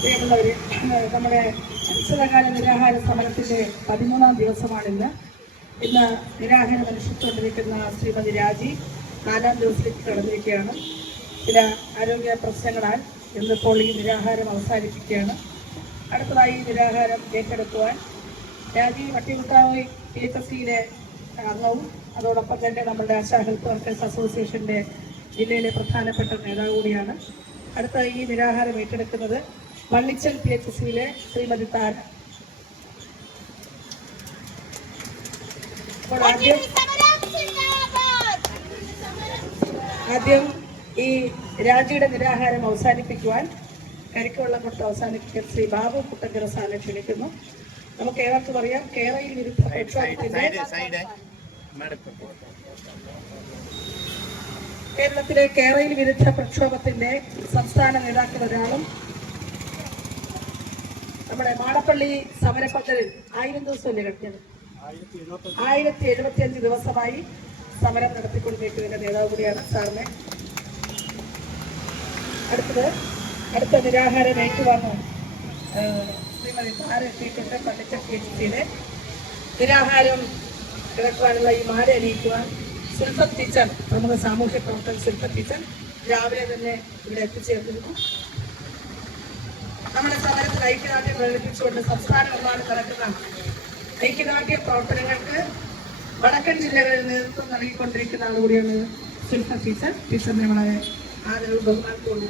പ്രിയമുള്ളവര് ഇന്ന് നമ്മുടെ അനിശ്ചിതകാല നിരാഹാര സമരത്തിന്റെ പതിമൂന്നാം ദിവസമാണിന്ന്. ഇന്ന് നിരാഹാരം അനുഷ്ഠിച്ചുകൊണ്ടിരിക്കുന്ന ശ്രീമതി രാജി നാലാം ദിവസത്തേക്ക് കടന്നിരിക്കുകയാണ്. ചില ആരോഗ്യ പ്രശ്നങ്ങളാൽ ഇന്നിപ്പോൾ ഈ നിരാഹാരം അവസാനിപ്പിക്കുകയാണ്. അടുത്തതായി ഈ നിരാഹാരം ഏറ്റെടുക്കുവാൻ രാജി വട്ടിമുട്ടാവ് പി എച്ച് എസ് സിയിലെ അംഗവും അതോടൊപ്പം തന്നെ നമ്മുടെ ആശാ ഹെൽത്ത് വർക്കേഴ്സ് അസോസിയേഷന്റെ ജില്ലയിലെ പ്രധാനപ്പെട്ട നേതാവ് കൂടിയാണ് അടുത്ത ഈ നിരാഹാരം ഏറ്റെടുക്കുന്നത് വള്ളിച്ചൽ പി എച്ച് സിയിലെ ശ്രീമതി താര ആദ്യം ആദ്യം ഈ രാജിയുടെ നിരാഹാരം അവസാനിപ്പിക്കുവാൻ കരിക്കുള്ള കൊടുത്ത് അവസാനിപ്പിക്കാൻ ശ്രീ ബാബു കുട്ടങ്കര സാറിനെ ക്ഷണിക്കുന്നു. നമുക്ക് ഏവർക്കും അറിയാം കേരളയിൽ വിരുദ്ധ കേരളത്തിലെ കേരളയിൽ വിരുദ്ധ പ്രക്ഷോഭത്തിന്റെ സംസ്ഥാന നേതാക്കൾ ഒരാളും നമ്മുടെ മാടപ്പള്ളി സമരപ്പന്തലിൽ ആയിരം ദിവസമല്ലേ കഴിഞ്ഞത്? ആയിരത്തി എഴുപത്തി അഞ്ച് ദിവസമായി സമരം നടത്തിക്കൊണ്ടിരിക്കുന്ന നേതാവ് കൂടിയാണ് സാറിനെ. അടുത്തത് അടുത്ത നിരാഹാരം ഏറ്റുവാങ്ങും ശ്രീമതി താര എത്തിയിട്ടുണ്ട് പള്ളിച്ചൽ പി എച്ച് സിയിലെ നിരാഹാരം കിടക്കുവാനുള്ള ഈ മാര അണിയിക്കുവാൻ ശില്പ ടീച്ചർ പ്രമുഖ സാമൂഹ്യ പ്രവർത്തകൻ ശില്പ ടീച്ചർ രാവിലെ തന്നെ ഇവിടെ എത്തിച്ചേർന്നിരുന്നു സമരത്തിൽ ഐക്യദാർഢ്യം പ്രകടിപ്പിച്ചുകൊണ്ട് സംസ്ഥാനമെമ്പാടും നടക്കുന്ന ഐക്യദാർഢ്യ പ്രവർത്തനങ്ങൾക്ക് വടക്കൻ ജില്ലകളിൽ നേതൃത്വം നൽകിക്കൊണ്ടിരിക്കുന്ന ആൾ കൂടിയാണ് ശില്പ ടീച്ചർ. ടീച്ചറിനെ വളരെ ആദരവ് ബഹുമാനത്തോടെ